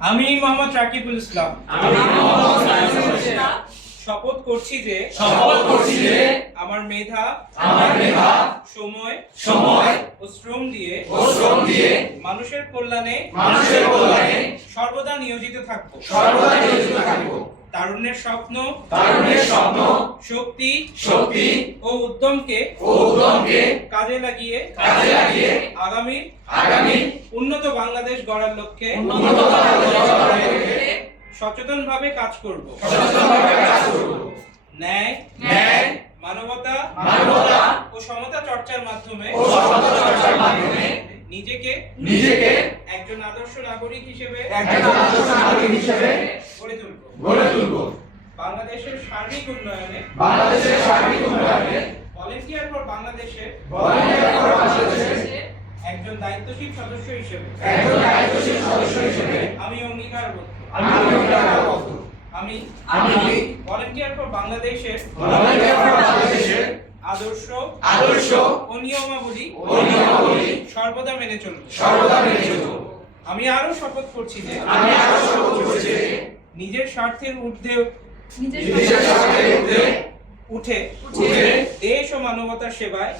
আমি মোহাম্মদ রাকিবুল ইসলাম শপথ করছি যে আমার মেধা সময় ও শ্রম দিয়ে মানুষের কল্যাণে সর্বদা নিয়োজিত থাকবো। তারুণ্যের স্বপ্ন শক্তি ও উদ্যমকে কাজে লাগিয়ে আগামী উন্নত বাংলাদেশ গড়ার লক্ষ্যে সচেতনভাবে কাজ করব। ন্যায় মানবতা ও সমতা চর্চার মাধ্যমে নিজেকে একজন আদর্শ নাগরিক হিসেবে গড়ে তুলব। বাংলাদেশের সার্বিক উন্নয়নে ভলান্টিয়ার ফর বাংলাদেশের একজন দায়িত্বশীল সদস্য হিসেবে আমি অঙ্গীকারবদ্ধ। আমি ভলান্টিয়ার ফর বাংলাদেশের আদর্শ ও নিয়মাবলী সর্বদা মেনে চলব। আমি আরো শপথ করছি যে নিজের স্বার্থের ঊর্ধ্বে উঠে দেশ ও মানবতার সেবায়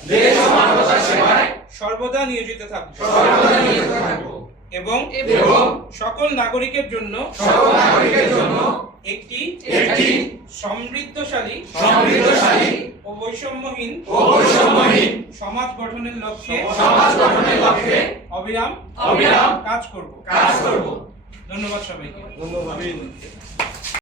সর্বদা নিয়োজিত থাকব এবং সকল নাগরিকের জন্য একটি সমৃদ্ধশালী ও বৈষম্যহীন সমাজ গঠনের লক্ষ্যে অবিরাম কাজ করব। ধন্যবাদ সবাইকে।